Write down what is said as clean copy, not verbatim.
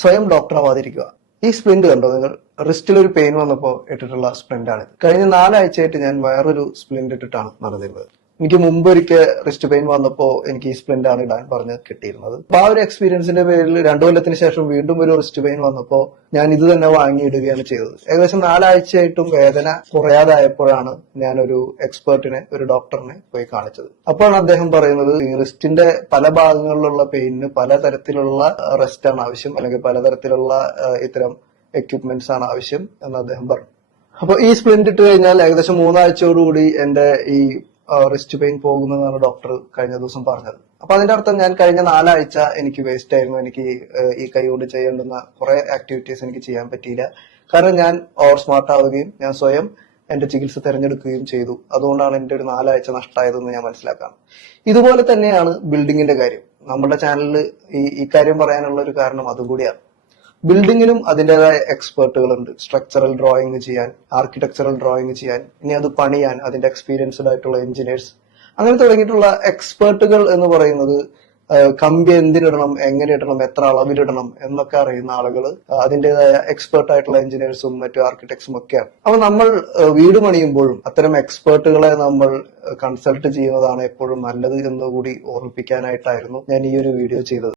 സ്വയം ഡോക്ടർ ആവാതിരിക്കുക. ഈ സ്പ്ലിന്റ് കണ്ടോ നിങ്ങൾ? റിസ്റ്റിൽ ഒരു പെയിൻ വന്നപ്പോൾ ഇട്ടിട്ടുള്ള സ്പ്ലിന്റ് ആണ്. കഴിഞ്ഞ 4 ആഴ്ചയായിട്ട് ഞാൻ വേറൊരു സ്പ്ലിന്റ് ഇട്ടിട്ടാണ് നടന്നിരുന്നത്. എനിക്ക് മുമ്പ് ഒരിക്കൽ റിസ്റ്റ് പെയിൻ വന്നപ്പോൾ എനിക്ക് ഈ സ്പ്ലിന്റ് ആണ് ഇടാൻ പറഞ്ഞ് കിട്ടിയിരുന്നത്. അപ്പൊ ആ ഒരു എക്സ്പീരിയൻസിന്റെ പേരിൽ 2 കൊല്ലത്തിന് ശേഷം വീണ്ടും ഒരു റിസ്റ്റ് പെയിൻ വന്നപ്പോൾ ഞാൻ ഇത് തന്നെ വാങ്ങിയിടുകയാണ് ചെയ്തത്. ഏകദേശം 4 ആഴ്ചയായിട്ടും വേദന കുറയാതായപ്പോഴാണ് ഞാനൊരു എക്സ്പേർട്ടിനെ, ഒരു ഡോക്ടറിനെ പോയി കാണിച്ചത്. അപ്പോഴാണ് അദ്ദേഹം പറയുന്നത് ഈ റിസ്റ്റിന്റെ പല ഭാഗങ്ങളിലുള്ള പെയിനിന് പലതരത്തിലുള്ള റെസ്റ്റ് ആണ് ആവശ്യം, അല്ലെങ്കിൽ പലതരത്തിലുള്ള ഇത്തരം എക്യുപ്മെന്റ്സ് ആണ് ആവശ്യം എന്ന് അദ്ദേഹം പറഞ്ഞു. അപ്പൊ ഈ സ്പ്ലിന്റ് ഇട്ട് കഴിഞ്ഞാൽ ഏകദേശം 3 ആഴ്ചയോടുകൂടി എന്റെ ഈ റിസ്റ്റ് പെയിൻ പോകുന്നതാണ് ഡോക്ടർ കഴിഞ്ഞ ദിവസം പറഞ്ഞത്. അപ്പൊ അതിന്റെ അർത്ഥം ഞാൻ കഴിഞ്ഞ 4 ആഴ്ച എനിക്ക് വേസ്റ്റ് ആയിരുന്നു. എനിക്ക് ഈ കൈ കൊണ്ട് ചെയ്യേണ്ടുന്ന കുറെ ആക്ടിവിറ്റീസ് എനിക്ക് ചെയ്യാൻ പറ്റിയില്ല. കാരണം ഞാൻ ഓവർ സ്മാർട്ട് ആവുകയും ഞാൻ സ്വയം എന്റെ ചികിത്സ തിരഞ്ഞെടുക്കുകയും ചെയ്തു. അതുകൊണ്ടാണ് എന്റെ ഒരു 4 ആഴ്ച നഷ്ടമായതെന്ന് ഞാൻ മനസ്സിലാക്കാം. ഇതുപോലെ തന്നെയാണ് ബിൽഡിങ്ങിന്റെ കാര്യം. നമ്മുടെ ചാനലിൽ ഈ കാര്യം പറയാനുള്ള ഒരു കാരണം അതുകൂടിയാണ്. ബിൽഡിങ്ങിനും അതിൻ്റെതായ എക്സ്പേർട്ടുകളുണ്ട്. സ്ട്രക്ചറൽ ഡ്രോയിങ് ചെയ്യാൻ, ആർക്കിടെക്ചറൽ ഡ്രോയിങ് ചെയ്യാൻ, ഇനി അത് പണിയാൻ അതിന്റെ എക്സ്പീരിയൻസ്ഡ് ആയിട്ടുള്ള എഞ്ചിനീയേഴ്സ്, അങ്ങനെ തുടങ്ങിയിട്ടുള്ള എക്സ്പേർട്ടുകൾ എന്ന് പറയുന്നത് കമ്പി എന്തിനിടണം, എങ്ങനെ ഇടണം, എത്ര അളവിലിടണം എന്നൊക്കെ അറിയുന്ന ആളുകൾ അതിൻ്റെതായ എക്സ്പേർട്ട് ആയിട്ടുള്ള എഞ്ചിനീയേഴ്സും മറ്റു ആർക്കിടെക്ട്സും ഒക്കെയാണ്. അപ്പൊ നമ്മൾ വീട് പണിയുമ്പോഴും അത്തരം എക്സ്പേർട്ടുകളെ നമ്മൾ കൺസൾട്ട് ചെയ്യുന്നതാണ് എപ്പോഴും നല്ലത് എന്നുകൂടി ഓർമ്മിപ്പിക്കാനായിട്ടായിരുന്നു ഞാൻ ഈ ഒരു വീഡിയോ ചെയ്തത്.